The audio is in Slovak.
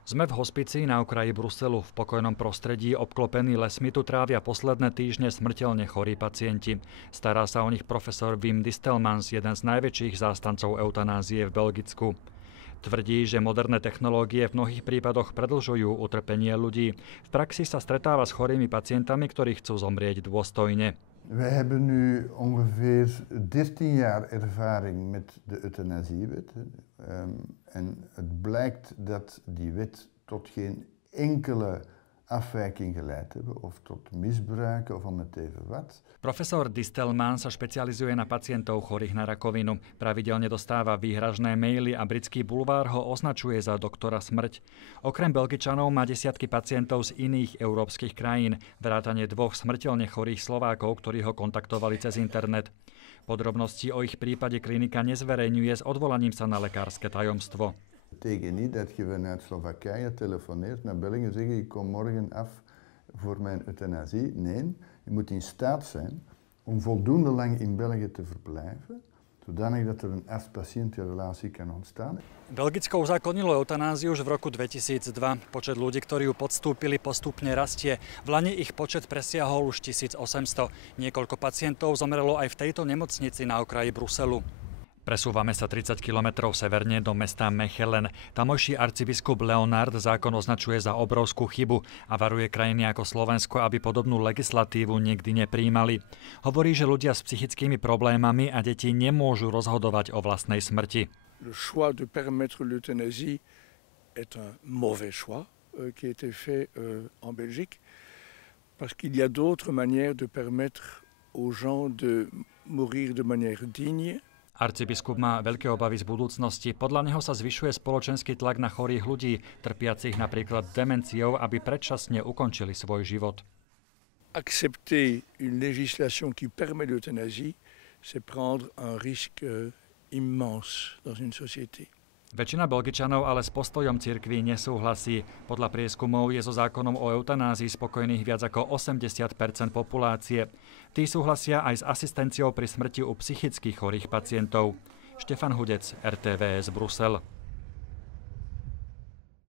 Sme v hospicii na okraji Bruselu. V pokojnom prostredí, obklopený lesmi, tu trávia posledné týždne smrteľne chorí pacienti. Stará sa o nich profesor Wim Distelmans, jeden z najväčších zástancov eutanázie v Belgicku. Tvrdí, že moderné technológie v mnohých prípadoch predlžujú utrpenie ľudí. V praxi sa stretáva s chorými pacientami, ktorí chcú zomrieť dôstojne. Wij hebben nu ongeveer 13 jaar ervaring met de euthanasiewet. En het blijkt dat die wet tot geen enkele afwijking geleid hebben, of tot misbruiken, of om het even wat. Profesor Distelmans sa špecializuje na pacientov chorých na rakovinu. Pravidelne dostáva výhražné maily a britský bulvár ho označuje za doktora smrť. Okrem Belgičanov má desiatky pacientov z iných európskych krajín, vrátane 2 smrteľne chorých Slovákov, ktorí ho kontaktovali cez internet. Podrobnosti o ich prípade klinika nezverejňuje s odvolaním sa na lekárske tajomstvo. Dat betekent niet dat je vanuit Slowakije telefoneert naar België en zegt ik kom morgen af voor mijn euthanasie. Nee, je moet in staat zijn om voldoende lang in België te verblijven, zodanig dat er een arts-patiëntenrelatie kan ontstaan. Belgicko uzákonilo eutanáziu už v roku 2002. Počet ľudí, ktorí ju podstúpili, postupne rastie. V lani ich počet presiahol už 1800. Niekoľko pacientov zomrelo aj v tejto nemocnici na okraji Bruselu. Presúvame sa 30 kilometrov severne do mesta Mechelen. Tamojší arcibiskup Leonard zákon označuje za obrovskú chybu a varuje krajiny ako Slovensko, aby podobnú legislatívu nikdy nepríjmali. Hovorí, že ľudia s psychickými problémami a deti nemôžu rozhodovať o vlastnej smrti. Le choix de permettre l'euthanasie est un mauvais choix qui a été fait en Belgique parce qu'il y a d'autres manières de permettre aux gens de mourir de manière digne. Arcibiskup má veľké obavy z budúcnosti. Podľa neho sa zvyšuje spoločenský tlak na chorých ľudí, trpiacich napríklad demenciou, aby predčasne ukončili svoj život. Accepter une législation qui permet l'euthanasie, c'est prendre un risque immense dans une société. Väčšina Belgičanov ale s postojom cirkví nesúhlasí. Podľa prieskumov je so zákonom o eutanázii spokojných viac ako 80% populácie. Tí súhlasia aj s asistenciou pri smrti u psychicky chorých pacientov. Štefan Hudec, RTVS Brusel.